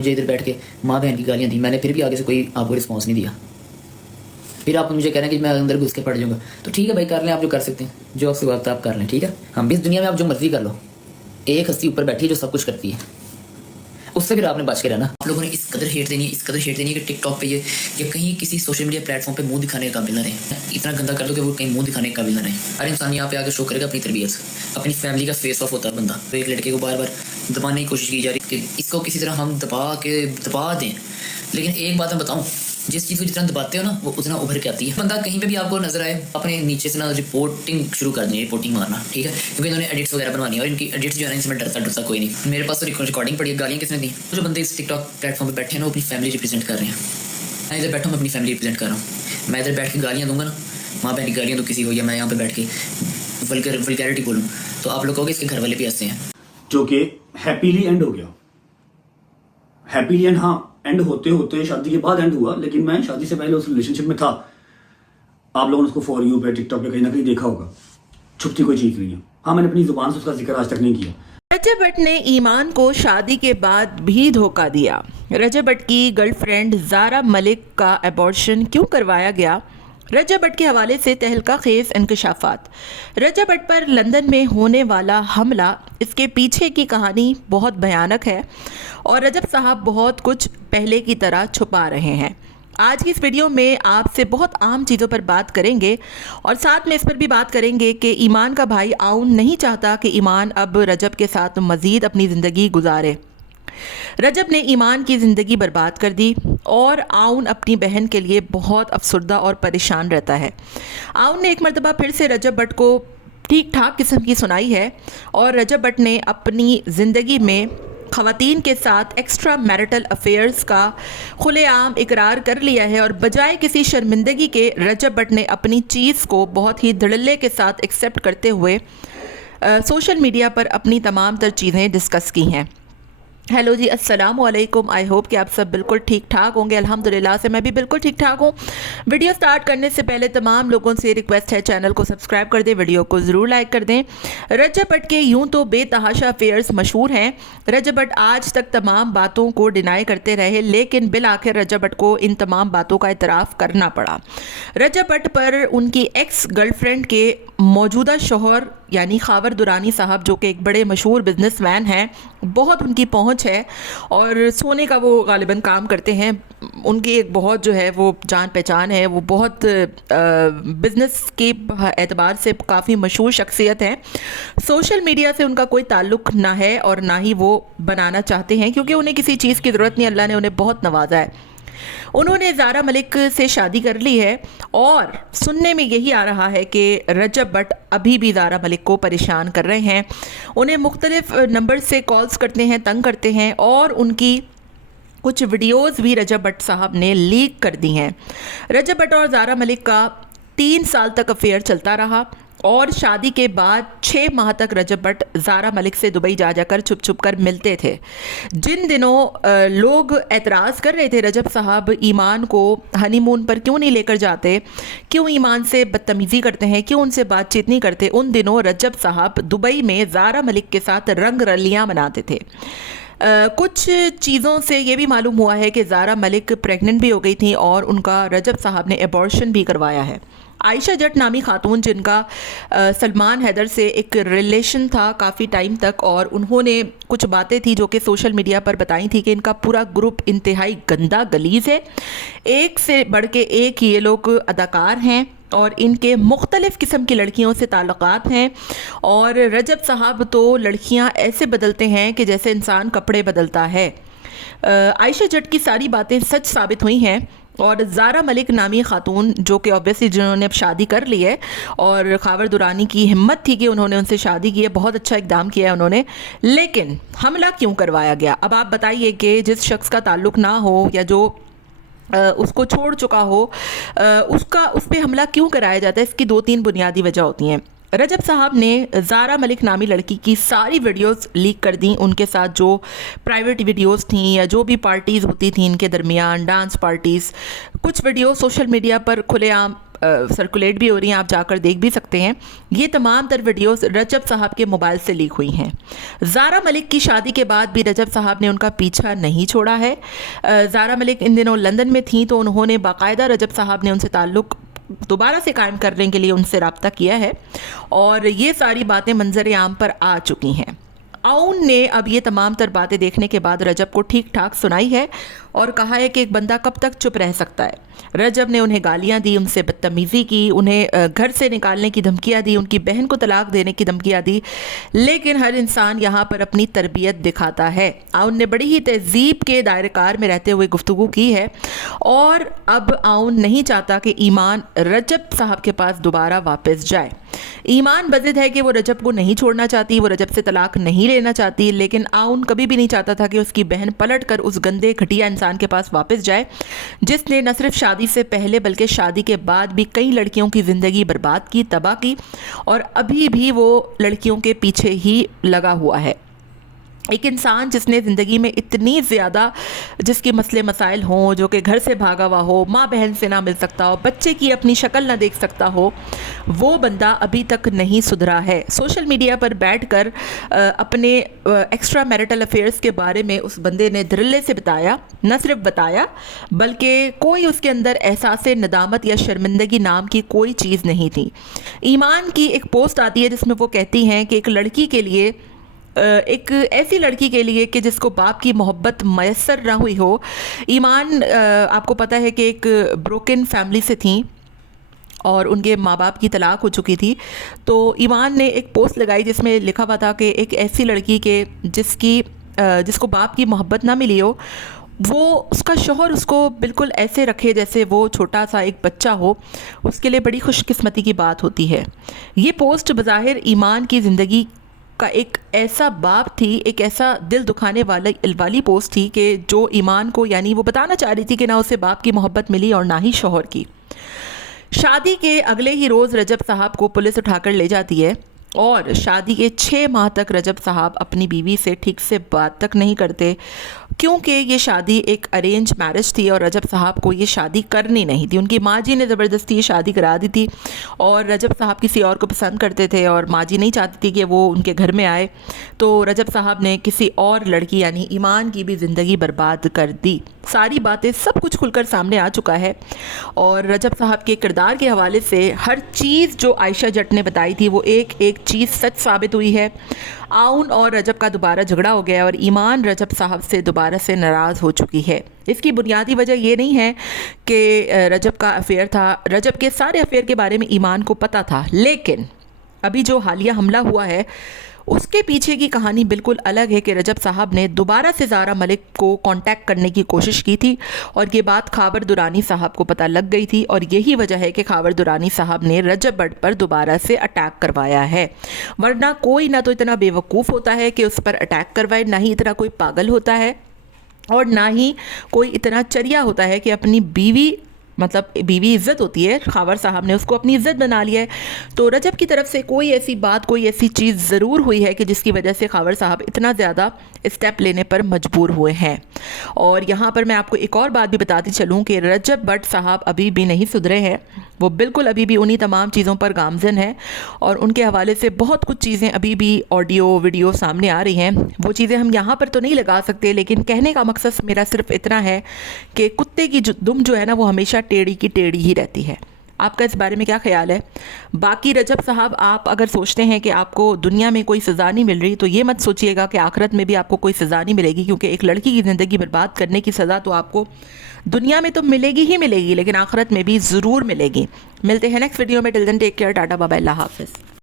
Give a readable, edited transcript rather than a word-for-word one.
मुझे इधर बैठ के माँ बहन की गालियाँ दी, मैंने फिर भी आगे से कोई आपको रिस्पॉन्स नहीं दिया। फिर आप मुझे कह रहे हैं कि मैं अंदर घुस के पड़ जाऊँगा। तो ठीक है भाई, कर लें आप जो कर सकते हैं, जो आपसे वक्त आप कर लें, ठीक है। हम इस दुनिया में आप जो मर्जी कर लो, एक हस्ती ऊपर बैठी है जो सब कुछ करती है, उससे फिर आपने बच के रहना। आप लोगों ने इस कदर हेट देनी है, इस कदर हेट देनी है कि टिकटॉक पे ये या कहीं किसी सोशल मीडिया प्लेटफॉर्म पे मुंह दिखाने के काबिल ना रहे। इतना गंदा कर दो कि वो कहीं मुंह दिखाने के काबिल ना रहे। हर इंसान यहाँ पे आके शो करेगा अपनी तरबियत, अपनी फैमिली का फेस ऑफ होता है बंदा। तो एक लड़के को बार बार दबाने की कोशिश की जा रही है कि इसको किसी तरह हम दबा दें। लेकिन एक बात मैं बताऊँ, जिस चीज़ को जितना दबाते हो ना वो उतना उभर के आती है। बंदा कहीं पे भी आपको नजर आए, अपने नीचे से ना रिपोर्टिंग शुरू कर दी, रिपोर्टिंग मारना, ठीक है। क्योंकि इन्होंने एडिट्स वगैरह बनवानी है और इनकी एडिट्स जो है ना, इनसे मैं डरता कोई नहीं। मेरे पास तो रिकॉर्डिंग पड़ी है, गालियाँ किसने दी। जो बंदे इस टिकटॉक प्लेटफॉर्म पर बैठे हैं ना, वो अपनी फैमिली रिप्रेजेंट कर रहे हैं। मैं इधर बैठा हूँ, मैं अपनी फैमिली रिप्रेजेंट कर रहा हूँ। मैं इधर बैठ के गालियाँ दूंगा ना, माँ बहन की गालियाँ तो किसी को, या मैं यहाँ पे बैठ के वल्गैरिटी बोलूँ, तो आप लोग कहोगे इसके घर वाले भी ऐसे हैं। जो कि हैप्पीली एंड हो गया। हैप्पीली एंड, हाँ, एंड होते होते शादी के बाद एंड हुआ, लेकिन मैं शादी से पहले उस रिलेशनशिप में था। आप लोगों ने उसको फॉर यू पे टिकटॉक पे कहीं ना कहीं देखा होगा। छुपती कोई चीज़ नहीं है। हाँ, मैंने अपनी जुबान से उसका जिक्र आज तक नहीं किया। रजब भट्ट ने ईमान को शादी के बाद भी धोखा दिया। रजब भट्ट की गर्लफ्रेंड ज़ारा मलिक का अबॉर्शन क्यों करवाया गया? रजब भट्ट के हवाले से तहलका खेज इंकशाफात। रजब भट्ट पर लंदन में होने वाला हमला, इसके पीछे की कहानी बहुत भयानक है और रजब साहब बहुत कुछ पहले की तरह छुपा रहे हैं। आज की इस वीडियो में आपसे बहुत आम चीज़ों पर बात करेंगे और साथ में इस पर भी बात करेंगे कि ईमान का भाई आउन नहीं चाहता कि ईमान अब रजब के साथ मज़ीद अपनी ज़िंदगी गुजारे। रजब ने ईमान की ज़िंदगी बर्बाद कर दी और आउन अपनी बहन के लिए बहुत अफसरदा और परेशान रहता है। आउन ने एक मरतबा फिर से रजब भट्ट को ठीक ठाक किस्म की सुनाई है और रजब भट्ट ने अपनी ज़िंदगी में ख़वातीन के साथ एक्स्ट्रा मैरिटल अफेयर्स का खुलेआम इकरार कर लिया है और बजाय किसी शर्मिंदगी के रजब भट्ट ने अपनी चीज़ को बहुत ही धड़ल्ले के साथ एक्सेप्ट करते हुए सोशल मीडिया पर अपनी तमाम तर चीज़ें डिस्कस की हैं। हेलो जी, अस्सलाम वालेकुम। आई होप कि आप सब बिल्कुल ठीक ठाक होंगे। अल्हम्दुलिल्लाह से मैं भी बिल्कुल ठीक ठाक हूँ। वीडियो स्टार्ट करने से पहले तमाम लोगों से रिक्वेस्ट है, चैनल को सब्सक्राइब कर दें, वीडियो को ज़रूर लाइक कर दें। रजब भट्ट के यूं तो बेतहाशा अफेयर्स मशहूर हैं। रजब भट्ट आज तक तमाम बातों को डिनाई करते रहे, लेकिन बिल आखिर रजब भट्ट को इन तमाम बातों का इतराफ़ करना पड़ा। रजब भट्ट पर उनकी एक्स गर्लफ्रेंड के मौजूदा शौहर यानी खावर दुरानी साहब, जो कि एक बड़े मशहूर बिजनेसमैन हैं, बहुत उनकी पहुंच है और सोने का वो गालिबन काम करते हैं। उनकी एक बहुत जो है वो जान पहचान है, वो बहुत बिज़नेस के एतबार से काफ़ी मशहूर शख्सियत हैं। सोशल मीडिया से उनका कोई ताल्लुक़ ना है और ना ही वो बनाना चाहते हैं, क्योंकि उन्हें किसी चीज़ की ज़रूरत नहीं। अल्लाह ने उन्हें बहुत नवाजा है। उन्होंने ज़ारा मलिक से शादी कर ली है और सुनने में यही आ रहा है कि रजब भट्ट अभी भी ज़ारा मलिक को परेशान कर रहे हैं। उन्हें मुख्तलिफ नंबर से कॉल्स करते हैं, तंग करते हैं और उनकी कुछ वीडियोज़ भी रजब भट्ट साहब ने लीक कर दी हैं। रजब भट्ट और ज़ारा मलिक का 3 साल तक अफेयर चलता रहा और शादी के बाद 6 माह तक रजब भट्ट ज़ारा मलिक से दुबई जा जाकर छुप छुप कर मिलते थे। जिन दिनों लोग एतराज़ कर रहे थे रजब साहब ईमान को हनीमून पर क्यों नहीं लेकर जाते, क्यों ईमान से बदतमीज़ी करते हैं, क्यों उनसे बातचीत नहीं करते, उन दिनों रजब साहब दुबई में ज़ारा मलिक के साथ रंग रलियाँ मनाते थे। कुछ चीज़ों से ये भी मालूम हुआ है कि ज़ारा मलिक प्रेग्नेंट भी हो गई थी और उनका रजब साहब ने एबॉर्शन भी करवाया है। आयशा जट नामी खातून, जिनका सलमान हैदर से एक रिलेशन था काफ़ी टाइम तक, और उन्होंने कुछ बातें थी जो कि सोशल मीडिया पर बताई थी कि इनका पूरा ग्रुप इंतहाई गंदा गलीज़ है। एक से बढ़ के एक ये लोग अदाकार हैं और इनके मुख्तलिफ़ किस्म की लड़कियों से ताल्लुकात हैं और रजब साहब तो लड़कियां ऐसे बदलते हैं कि जैसे इंसान कपड़े बदलता है। आयशा जट की सारी बातें सच साबित हुई हैं और ज़ारा मलिक नामी खातून, जो कि ऑब्वियसली जिन्होंने अब शादी कर ली है और खावर दुरानी की हिम्मत थी कि उन्होंने उनसे शादी की है, बहुत अच्छा इकदाम किया है उन्होंने, लेकिन हमला क्यों करवाया गया? अब आप बताइए कि जिस शख्स का ताल्लुक़ ना हो या जो उसको छोड़ चुका हो, उस पर हमला क्यों कराया जाता है? इसकी 2-3 बुनियादी वजह होती हैं। रजब साहब ने ज़ारा मलिक नामी लड़की की सारी वीडियोस लीक कर दी। उनके साथ जो प्राइवेट वीडियोस थी या जो भी पार्टीज़ होती थी इनके दरमियान, डांस पार्टीज़, कुछ वीडियो सोशल मीडिया पर खुलेआम सर्कुलेट भी हो रही हैं, आप जाकर देख भी सकते हैं। ये तमाम तर वीडियोस रजब साहब के मोबाइल से लीक हुई हैं। ज़ारा मलिक की शादी के बाद भी रजब साहब ने उनका पीछा नहीं छोड़ा है। ज़ारा मलिक इन दिनों लंदन में थी तो उन्होंने बाकायदा रजब साहब ने उनसे ताल्लुक़ दोबारा से कायम करने के लिए उनसे रब्ता किया है और ये सारी बातें मंजर आम पर आ चुकी हैं। आउन ने अब ये तमाम तर बातें देखने के बाद रजब को ठीक ठाक सुनाई है और कहा है कि एक बंदा कब तक चुप रह सकता है। रजब ने उन्हें गालियां दी, उनसे बदतमीज़ी की, उन्हें घर से निकालने की धमकियां दी, उनकी बहन को तलाक देने की धमकियां दी, लेकिन हर इंसान यहाँ पर अपनी तरबियत दिखाता है। आउन ने बड़ी ही तहजीब के दायरेकार में रहते हुए गुफ्तगू की है और अब आउन नहीं चाहता कि ईमान रजब साहब के पास दोबारा वापस जाए। ईमान बज़िद है कि वो रजब को नहीं छोड़ना चाहती, वो रजब से तलाक नहीं लेना चाहती, लेकिन आउन कभी भी नहीं चाहता था कि उसकी बहन पलट कर उस गंदे घटिया इंसान के पास वापस जाए जिसने न सिर्फ शादी से पहले बल्कि शादी के बाद भी कई लड़कियों की ज़िंदगी बर्बाद की, तबाह की और अभी भी वो लड़कियों के पीछे ही लगा हुआ है। एक इंसान जिसने ज़िंदगी में इतनी ज़्यादा, जिसके मसले मसाइल हों, जो कि घर से भागा हुआ हो, माँ बहन से ना मिल सकता हो, बच्चे की अपनी शक्ल ना देख सकता हो, वो बंदा अभी तक नहीं सुधरा है। सोशल मीडिया पर बैठकर अपने एक्स्ट्रा मैरिटल अफेयर्स के बारे में उस बंदे ने धड़ल्ले से बताया, न सिर्फ बताया बल्कि कोई उसके अंदर एहसास नदामत या शर्मिंदगी नाम की कोई चीज़ नहीं थी। ईमान की एक पोस्ट आती है जिसमें वो कहती हैं कि एक लड़की के लिए, एक ऐसी लड़की के लिए कि जिसको बाप की मोहब्बत मैसर ना हुई हो। ईमान आपको पता है कि एक ब्रोकन फैमिली से थी और उनके माँ बाप की तलाक हो चुकी थी। तो ईमान ने एक पोस्ट लगाई जिसमें लिखा हुआ था कि एक ऐसी लड़की के जिसको बाप की मोहब्बत ना मिली हो, वो उसका शौहर उसको बिल्कुल ऐसे रखे जैसे वो छोटा सा एक बच्चा हो, उसके लिए बड़ी खुशकिस्मती की बात होती है। ये पोस्ट बज़ाहिर ईमान की ज़िंदगी का एक ऐसा बाप थी, एक ऐसा दिल दुखाने वाली पोस्ट थी कि जो ईमान को, यानी वो बताना चाह रही थी कि ना उसे बाप की मोहब्बत मिली और ना ही शौहर की। शादी के अगले ही रोज़ रजब साहब को पुलिस उठाकर ले जाती है और शादी के 6 माह तक रजब साहब अपनी बीवी से ठीक से बात तक नहीं करते, क्योंकि ये शादी एक अरेंज मैरिज थी और रजब साहब को ये शादी करनी नहीं थी। उनकी माँ जी ने ज़बरदस्ती ये शादी करा दी थी और रजब साहब किसी और को पसंद करते थे और माँ जी नहीं चाहती थी कि वो उनके घर में आए, तो रजब साहब ने किसी और लड़की यानी ईमान की भी ज़िंदगी बर्बाद कर दी। सारी बातें, सब कुछ खुलकर सामने आ चुका है और रजब साहब के किरदार के हवाले से हर चीज़ जो आयशा जट ने बताई थी वो एक एक चीज़ सच साबित हुई है। आउन और रजब का दोबारा झगड़ा हो गया और ईमान रजब साहब से दोबारा से नाराज़ हो चुकी है। इसकी बुनियादी वजह ये नहीं है कि रजब का अफेयर था, रजब के सारे अफेयर के बारे में ईमान को पता था, लेकिन अभी जो हालिया हमला हुआ है उसके पीछे की कहानी बिल्कुल अलग है कि रजब साहब ने दोबारा से ज़ारा मलिक को कांटेक्ट करने की कोशिश की थी और ये बात खावर दुरानी साहब को पता लग गई थी और यही वजह है कि खावर दुरानी साहब ने रजब बट पर दोबारा से अटैक करवाया है। वरना कोई ना तो इतना बेवकूफ़ होता है कि उस पर अटैक करवाए, ना ही इतना कोई पागल होता है और ना ही कोई इतना चरिया होता है कि अपनी बीवी, मतलब बीवी इज़्ज़त होती है, खावर साहब ने उसको अपनी इज़्ज़त बना लिया है। तो रजब की तरफ से कोई ऐसी बात, कोई ऐसी चीज़ ज़रूर हुई है कि जिसकी वजह से खावर साहब इतना ज़्यादा स्टेप लेने पर मजबूर हुए हैं। और यहाँ पर मैं आपको एक और बात भी बताती चलूँ कि रजब बट साहब अभी भी नहीं सुधरे हैं, वो बिल्कुल अभी भी उन्हीं तमाम चीज़ों पर गामज़न है और उनके हवाले से बहुत कुछ चीज़ें अभी भी ऑडियो वीडियो सामने आ रही हैं। वो चीज़ें हम यहाँ पर तो नहीं लगा सकते, लेकिन कहने का मकसद मेरा सिर्फ इतना है कि कुत्ते की दुम जो है ना वो हमेशा टेढ़ी की टेढ़ी ही रहती है। आपका इस बारे में क्या ख्याल है? बाकी रजब साहब, आप अगर सोचते हैं कि आपको दुनिया में कोई सज़ा नहीं मिल रही तो ये मत सोचिएगा कि आखिरत में भी आपको कोई सज़ा नहीं मिलेगी, क्योंकि एक लड़की की ज़िंदगी बर्बाद करने की सज़ा तो आपको दुनिया में तो मिलेगी ही मिलेगी, लेकिन आखिरत में भी ज़रूर मिलेगी। मिलते हैं नेक्स्ट वीडियो में। Till then take care, tata bye bye, अल्लाह हाफ़िज़।